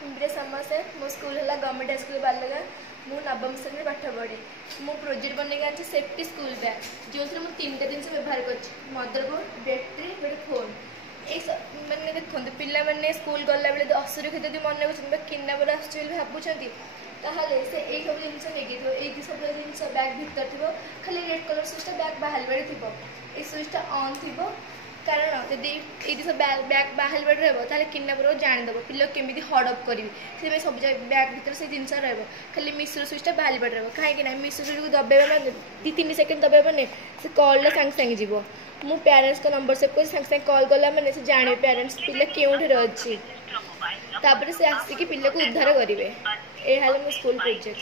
प्रिय समस्या मो स्कूल है गवर्नमेंट हाई स्कूल बालगा मु नवम श्रेणी पाठ पढ़े मु प्रोजेक्ट बनने आनी सेफ्टी स्कूल बैग जो मुझे 3टा जिन व्यवहार कर मदरबोर्ड बैटेरी गोटे फोन ये मैंने देखते पिला मैंने स्कूल गला बेले असुरक्षित यदि मन कर किडनापर आसुँच भावुं ताहले से यही सब जिन नहीं सब जिन बैग भीतर थी खाली रेड कलर सुइचटा बैग बाहर थी ये सुइचटा ऑन थी कारण जदि ये सब बैग बाहर रहा किडनापर जाणीदेव पिला केमी हड़प करी से सब बैग भर से जिन खाली मिश्र सुइचटा बाहर रहा कहीं मिश्र सुइच को दबेबा 2-3 सेकेंड दबेबा नहीं से कॉल सागे सागे जीव मु पेरेंट्स का नंबर सेव कर सागे कॉल कला मैंने से जाने पेरेंट्स पिला केउठे अच्छी तापर से आसिक पिला को उद्धार करेंगे ये मो स्कूल प्रोजेक्ट।